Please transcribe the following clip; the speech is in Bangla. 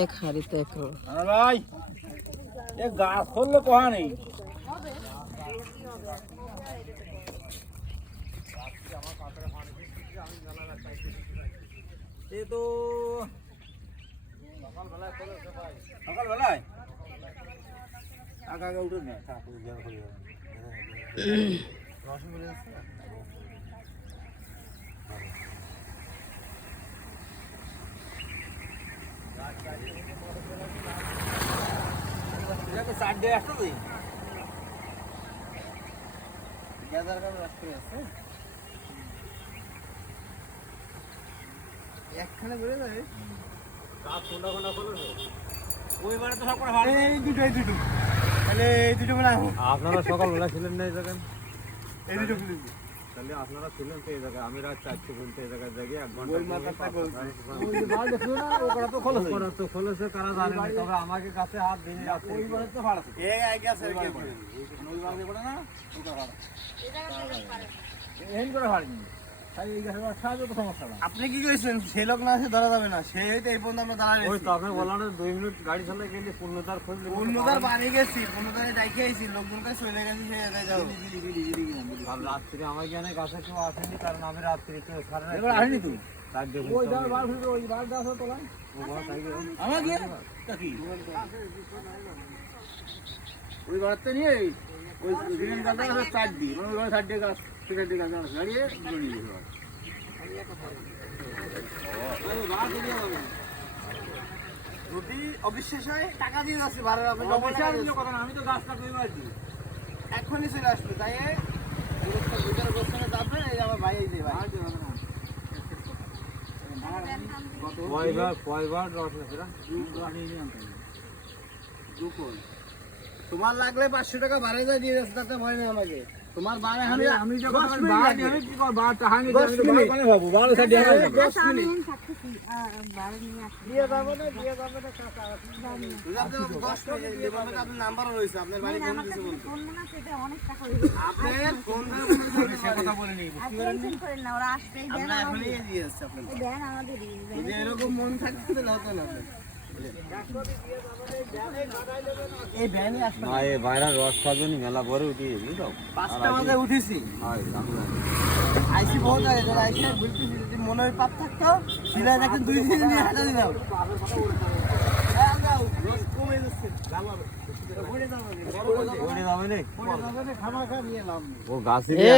এক হাড়িতে এক ভাই এ গাছ করলে কোহা নেই? তো সকালবেলায়? আগে আগে উঠে না চারটে আসতে তুই গ্যাদার কারণ রাখতে আছে একখানে বেড়ে যাবে আপনারা সকালবেলা ছিলেন না এই জায়গায়? এই দুটো তাহলে আপনারা ছিলেন তো এই জায়গায়। আমি রাত চারটে পর্যন্ত এই জায়গায় জাগিয়ে এক ঘণ্টা তো খোলেছে কারা জানে না তবে আমাকে কাছে হাত দিন বারে তো ভাড়া আপনি কি করেছেন? সে লোক না আছে ধরা যাবে না। সে তো এই পর্যন্ত আমরা দাঁড়ায় ওই তো আপনি বললাম না দুই মিনিট গাড়ি চালাই গেলে পূর্ণতার খোঁজ পূর্ণতার বাড়ি গেছি পূর্ণতারে ডাইকে আইছি লোকজন কাছে চলে গেছে সে জায়গায় যাও রাত্রি আমার জ্ঞানে কাছে কেউ আসেনি কারণ আমি রাত্রি তো সাড়ে এবার আসেনি তো? তার দেখুন ওই যার বার ফুটে ওই বার দাস তোলা আমার কি তা ওই বারতে নিয়ে ওই গ্রিন গাছটা গাছ চার দি মানে দিয়ে গাছ দিয়ে গাছ গাড়িয়ে জড়িয়ে হবে যদি অবিশ্বাস হয় টাকা দিয়ে যাচ্ছি যাচ্ছি। কথা না আমি তো গাছটা কই মারছি এখনই চলে আসলো তাই ভিতরে বসে যাবে এই আমার ভাই এই ভাই। কয়বার কয়বার রস নেছিলাম তোমার লাগলে পাঁচশো টাকা ভাড়া যায় দিয়ে যাচ্ছে তাতে ভয় নেই আমাকে। তোমার ভাড়া আমি আমি যখন মিনিট আমি কি কর বার টাহানি দশ মিনিট। বার ভাবু বার সাইড দিয়ে এই দশ মিনিট। এখন থাকতেছি, আহ, বাড়ি নিয়ে আসছি। দিয়ে যাব না দিয়ে যাব না কাকা। আপনি দশ মিনিট। দিয়ে যাবেন, আপনার নাম্বারও রয়েছে আপনার বাড়ি কোন কিছু বলতে ফোন না, সেটা অনেক টাকা হয়ে আপনার ফোন করে সে কথা বলিনি আর টেনশন করেন না, ওরা আসবেই, দেন আমরা এখনই দিয়ে যাচ্ছি আপনার দেন আমাদের এই, দেন। যদি এরকম মন থাকতো হতো না না এই বাইরের রস খাজনি মেলা পরে উঠি বুঝলো পাঁচটা মাঝে উঠেছি। আইসি বহুত আগে ধর আইসি বলতেছি যদি মনে হয় পাপ থাকতো সিলাই দেখেন দুই দিন নিয়ে হাঁটা দিলাম। হ্যাঁ। ও গাছে এ